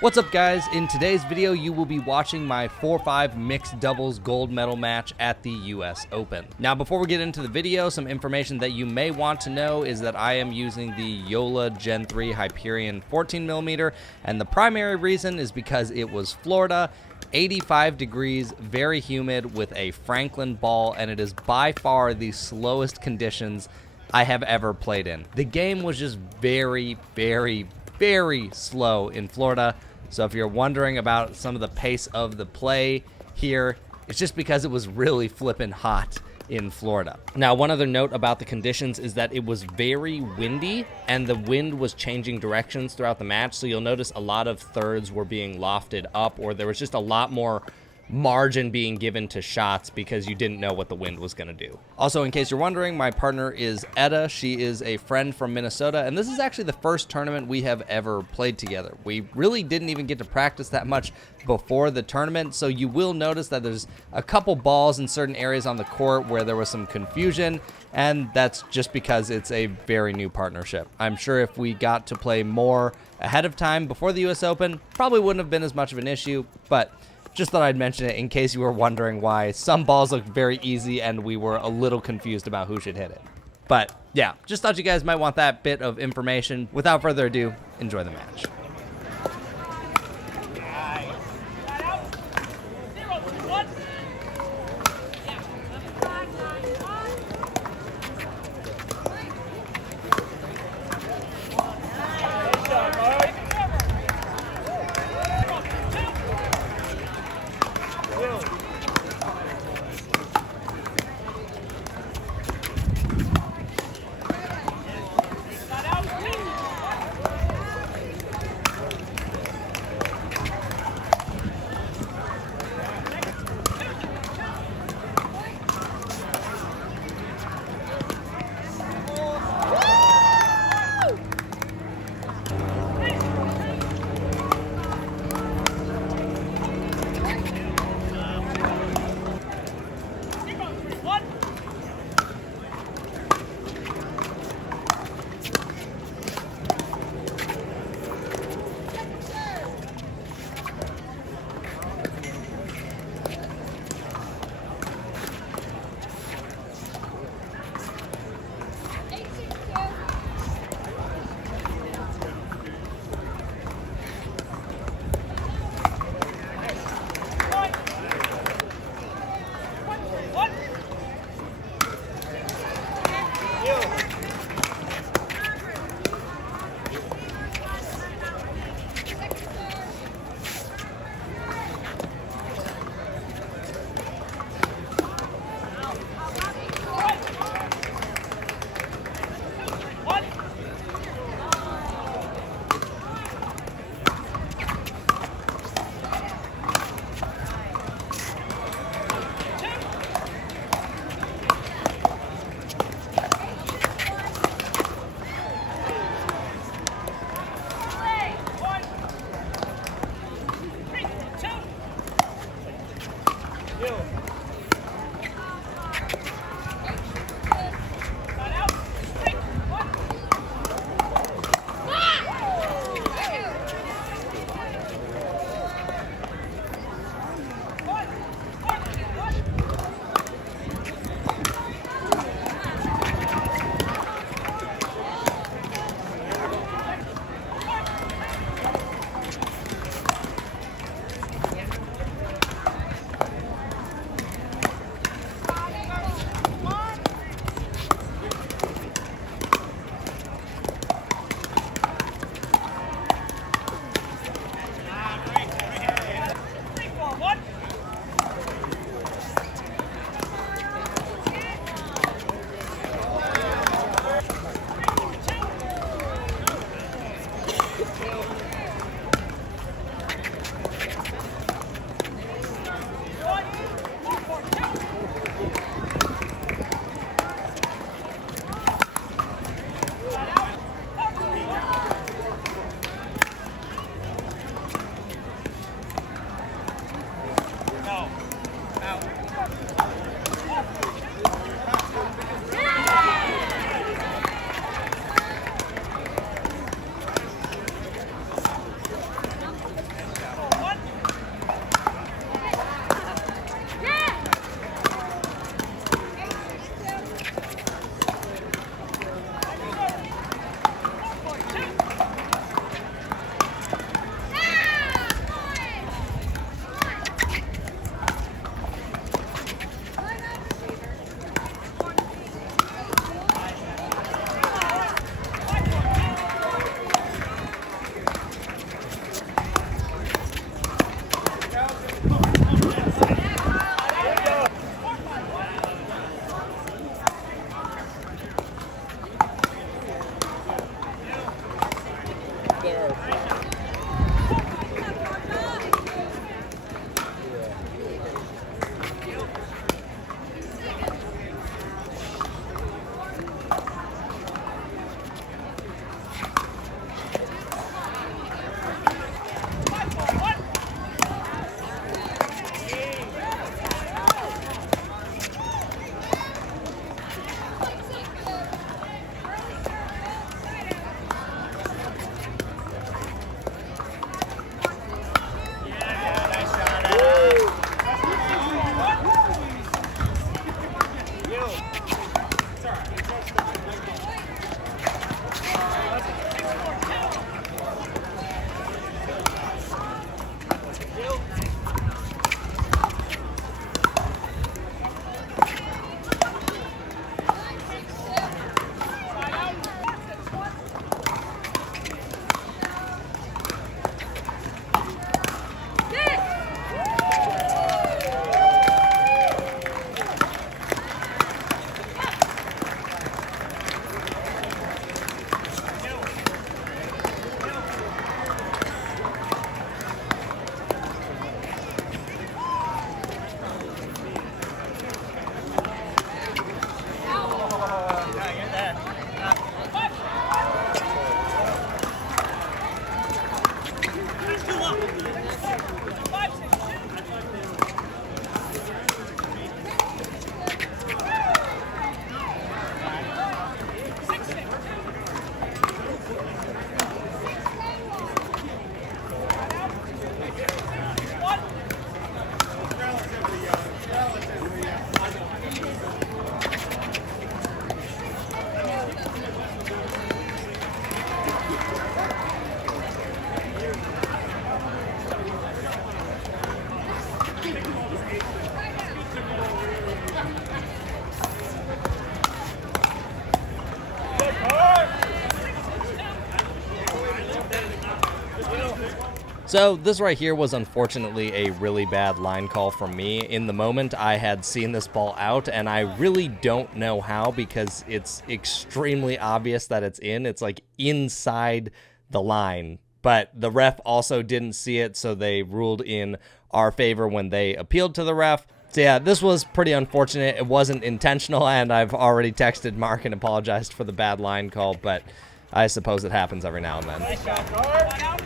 What's up, guys? In today's video, you will be watching my 4-5 mixed doubles gold medal match at the US Open. Now, before we get into the video, some information that you may want to know is that I am using the Yola Gen 3 Hyperion 14mm, and the primary reason is because it was Florida, 85 degrees, very humid, with a Franklin ball, and it is by far the slowest conditions I have ever played in. The game was just very slow in Florida. So if you're wondering about some of the pace of the play here, it's just because it was really flippin' hot in Florida. Now, one other note about the conditions is that it was very windy and the wind was changing directions throughout the match. So you'll notice a lot of thirds were being lofted up, or there was just a lot more margin being given to shots because you didn't know what the wind was going to do. Also, in case you're wondering, my partner is Etta. She is a friend from Minnesota, and this is actually the first tournament we have ever played together. We really didn't even get to practice that much before the tournament, so you will notice that there's a couple balls in certain areas on the court where there was some confusion, and that's just because it's a very new partnership. I'm sure if we got to play more ahead of time before the US Open, probably wouldn't have been as much of an issue, but just thought I'd mention it in case you were wondering why some balls looked very easy and we were a little confused about who should hit it. But yeah, just thought you guys might want that bit of information. Without further ado, enjoy the match. So this right here was unfortunately a really bad line call from me. In the moment, I had seen this ball out, and I really don't know how, because it's extremely obvious that it's in. It's like inside the line, but the ref also didn't see it, so they ruled in our favor when they appealed to the ref. So yeah, this was pretty unfortunate. It wasn't intentional, and I've already texted Mark and apologized for the bad line call, but I suppose it happens every now and then.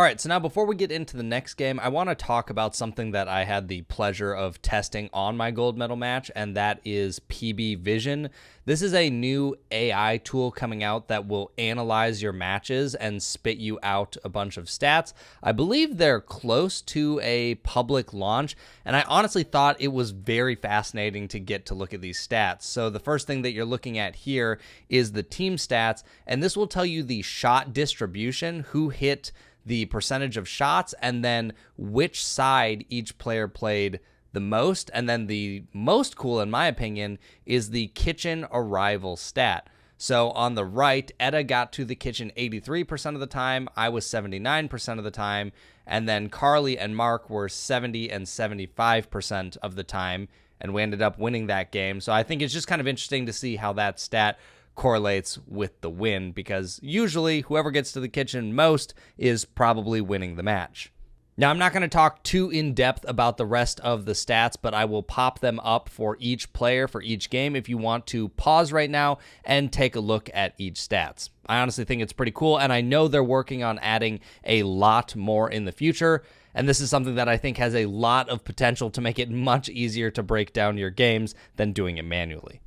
All right, so now before we get into the next game, I want to talk about something that I had the pleasure of testing on my gold medal match, and that is PB Vision. This is a new AI tool coming out that will analyze your matches and spit you out a bunch of stats. I believe they're close to a public launch, and I honestly thought it was very fascinating to get to look at these stats. So the first thing that you're looking at here is the team stats, and this will tell you the shot distribution, who hit the percentage of shots, and then which side each player played the most. And then the most cool, in my opinion, is the kitchen arrival stat. So on the right, Etta got to the kitchen 83% of the time, I was 79% of the time, and then Carly and Mark were 70 and 75% of the time, and we ended up winning that game. So I think it's just kind of interesting to see how that stat correlates with the win, because usually whoever gets to the kitchen most is probably winning the match. Now, I'm not going to talk too in depth about the rest of the stats, but I will pop them up for each player for each game if you want to pause right now and take a look at each stats. I honestly think it's pretty cool, and I know they're working on adding a lot more in the future, and this is something that I think has a lot of potential to make it much easier to break down your games than doing it manually.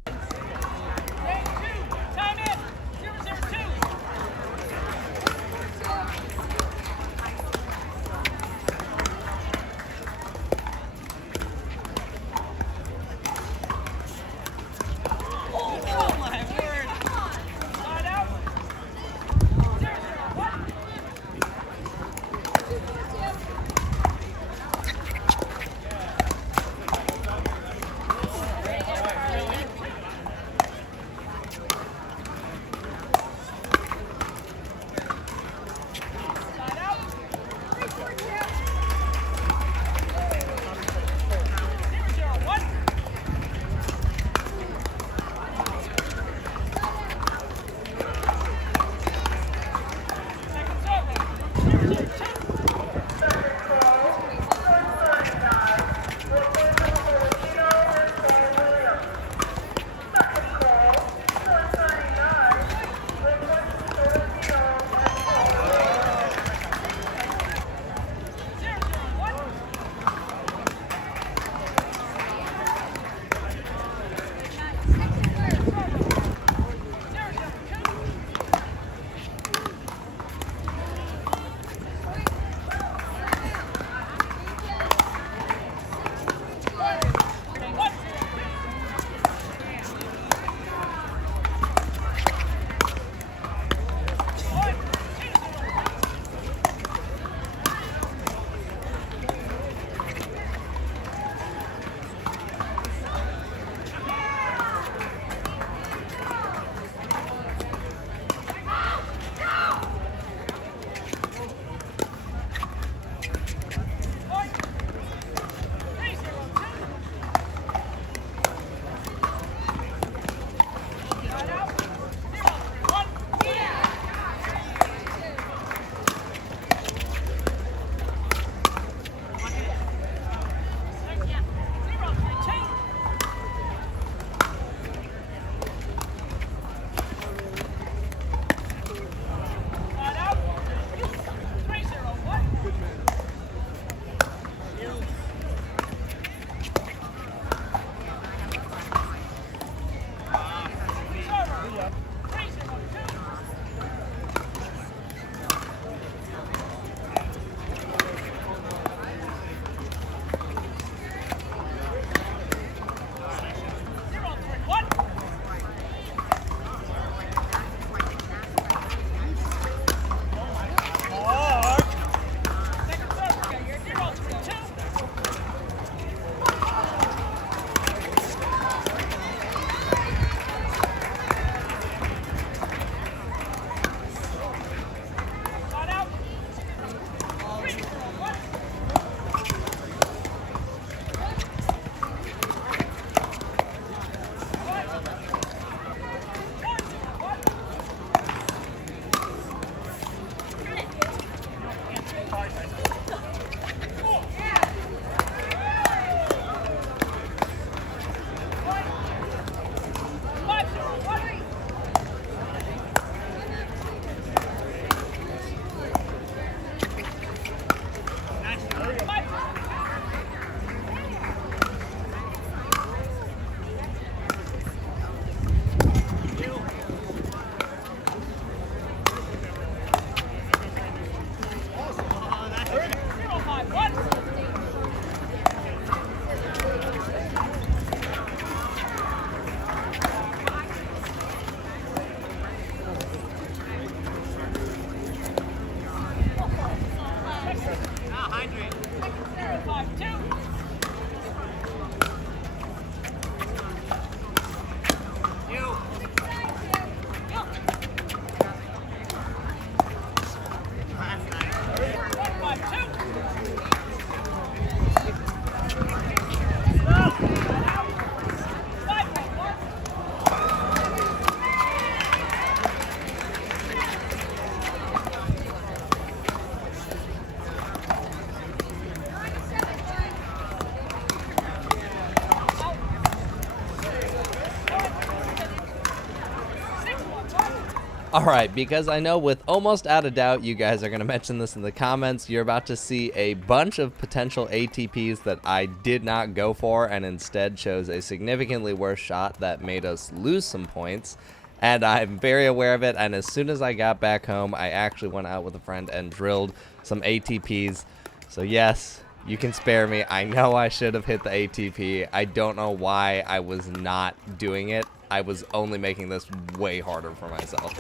All right, because I know with almost out of doubt you guys are going to mention this in the comments, you're about to see a bunch of potential ATPs that I did not go for and instead chose a significantly worse shot that made us lose some points. And I'm very aware of it, and as soon as I got back home, I actually went out with a friend and drilled some ATPs. So yes, you can spare me. I know I should have hit the ATP. I don't know why I was not doing it. I was only making this way harder for myself.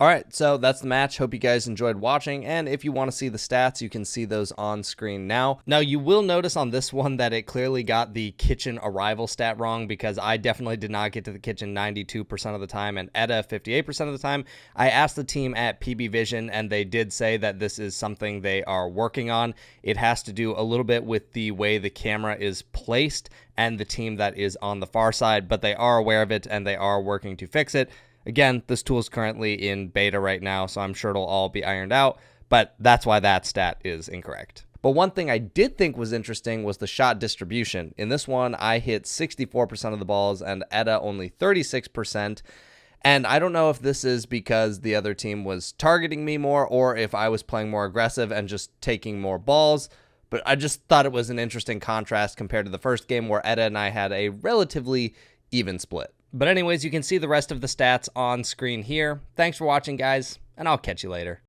All right, so that's the match. Hope you guys enjoyed watching, and if you want to see the stats, you can see those on screen now. Now, you will notice on this one that it clearly got the kitchen arrival stat wrong, because I definitely did not get to the kitchen 92% of the time, and Edda 58% of the time. I asked the team at PB Vision, and they did say that this is something they are working on. It has to do a little bit with the way the camera is placed and the team that is on the far side, but they are aware of it, and they are working to fix it. Again, this tool is currently in beta right now, so I'm sure it'll all be ironed out, but that's why that stat is incorrect. But one thing I did think was interesting was the shot distribution. In this one, I hit 64% of the balls and Edda only 36%. And I don't know if this is because the other team was targeting me more or if I was playing more aggressive and just taking more balls, but I just thought it was an interesting contrast compared to the first game where Edda and I had a relatively even split. But anyways, you can see the rest of the stats on screen here. Thanks for watching, guys, and I'll catch you later.